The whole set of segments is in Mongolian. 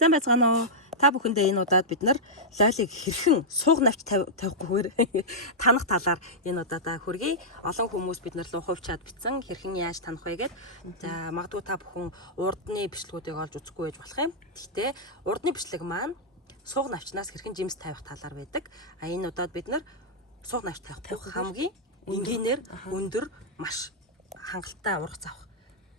Сайн байцгаана уу? Та бүхэндээ энэ удаад бид нар лойлыг хэрхэн сууг навч тавихгүйгээр танах талаар энэ удаадаа хүргэе. Олон хүмүүс бид нар руу хувьчаад битсэн хэрхэн яаж танах вэ гэдэг. За магадгүй та бүхэн урдны бичлэгүүдийг олж үзэхгүй байж болох юм. Гэхдээ урдны бичлэг маань сууг навчнаас хэрхэн жимс тавих талаар байдаг. А энэ удаад бид нар сууг навч тавих хамгийн энгийнээр өндөр маш хангалттай ургац авах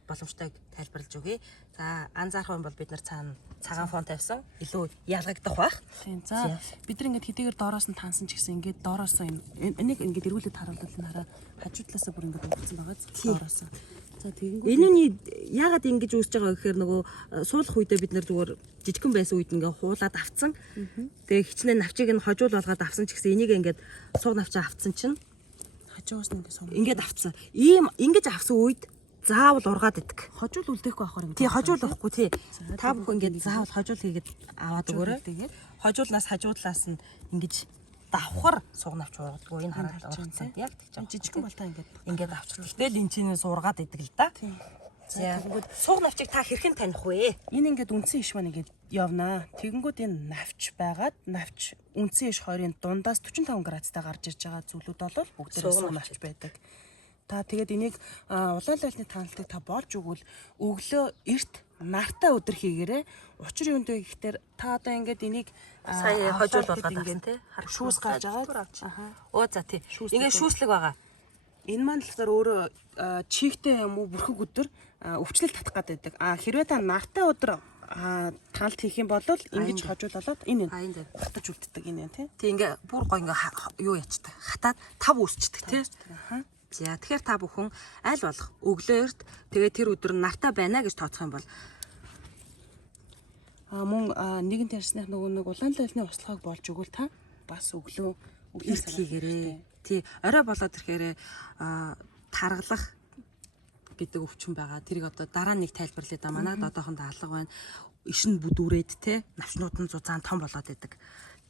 боломжтойг тайлбарлаж өгье. За анзаарах юм бол бид нар цаана цагаан фон тавьсан. Илүү ялгагдах байх. Тийм. За бид нар ингээд хэдийгээр доороос нь таансан ч гэсэн ингээд доороос энийг ингээд эргүүлээд харуулбал энэ хараа хажуудлаасаа бүр ингээд өгсөн байгаа доороос. За тэгэнгүүт энэний яагаад ингэж үүсэж байгаа гэхээр нөгөө суулгах үедээ бид нар зүгээр жижигхэн байсан үед ингээ хуулаад авцсан. Тэгээ хичнээн навчийг нь хожуул болгоод авсан ч гэсэн энийг ингээд сууг навчаа авцсан чинь хажуугаас нь ингээд авцсан. Ийм ингэж авсан үед заавал ургаад идэг. хожуул үлдээхгүй авахаар юм. Тий, хожуул авахгүй тий. Та бүхэн ингээд заавал хожуул хийгээд аваад өгөөрэй. Тэгээд Хожуулнаас хажуудлаас нь ингэж давхар сууг навч ургадгүй энэ хараад ургацсан. Яг тэгж жижигхэн болтоо ингээд авчих. Гэтэл энэ чинээс ургаад идэг л да. За тэгэнгүүт сууг навчийг та хэрхэн таних вэ? энэ ингээд үндсэн иш маань ингээд явнаа. Тэгэнгүүт энэ навч байгаад навч үндсэн иш хоёрын дундаас 45 градустай гарч ирж байгаа зүйлүүд бол бүгдээрээ сууг навч байдаг. Та тэгээд энийг улаан лойлны таалтыг та болж өгвөл өглөө эрт нартай өдөр хийгээрээ. Учир юунд вэ гэхээр та одоо ингээд энийг Сая хожуул болгоод авсан тий. Шүүс гарч байгаа. Оо за тий. Ингээд шүүслэг байгаа. Энэ маань болохоор өөрөө чигтэй юм уу бүрхэг өдөр өвчлөл татах гэдэг. Хэрвээ та нартай өдөр таалт хийх юм бол ингэж хожуулаад энэ хатаж үлддэг энэ тий. Тий ингээ бүр гоо ингээ юу ячдаг. Хатаад тав үүсчдэг тий. За тэгэхээр та бүхэн аль болох өглөөрт тэгээ тэр өдөр нартай байна гэж тооцох юм бол мөн нэгэн тарсных нөгөө нэг улаан лойлны услахыг болж өгвөл та бас өглөө эрт хийгээрээ. Тий орой болоод ирэхээр таргалах гэдэг өвчин байгаа. Тэрийг одоо дараа нэг тайлбарлая да. Манайд одоохондоо алга байна. Ишин бүдүүрээд те навчнууд нь зузаан том болоод идэг.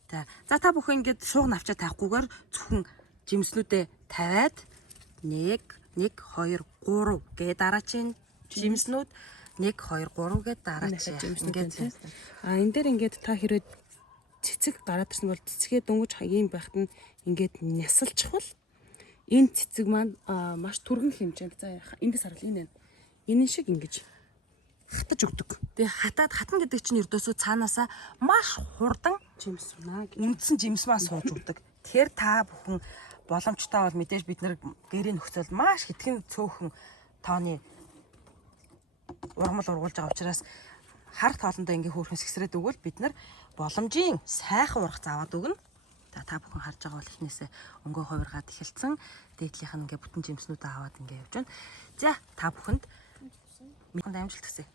За та бүхэн ингээд сууг навчаа тавихгүйгээр зөвхөн жимснүүдээ тавиад 1 2 3 гэ дараачийн жимснүүд 1 2 3 гэ дараачийн ингээд энэ дээр ингээд та хэрэг цэцэг гараад ирсэн бол цэцгээ дөнгөж хаягийн байхад нь ингээд нясалчихвал энэ цэцэг маань маш түргэн хэмжээнд за эндээс харвал энэ шиг ингэж хатаж өгдөг. Тэгээ хатна гэдэг чинь ердөөсөө цаанаасаа маш хурдан жимснаа гэж үндсэн жимс маань сууж өгдөг. Тэгэхээр та бүхэн боломжтой бол мэдээж бид нэр гэрээ нөхцөл маш хитгэн цөөхөн тооны ургамал ургуулж байгаа учраас харах тоолондоо ингээ хөөрхөн сэгсрээд өгвөл бид нар боломжийн сайхан ургац аваад өгнө. Та бүхэн харж байгаа бол эхнээсээ өнгөө хувиргаад эхэлсэн. Дээдлийнх нь ингээ бүтэн жимснүүдээ аваад ингээ явж байна. За та бүхэнд амжилт хүсье.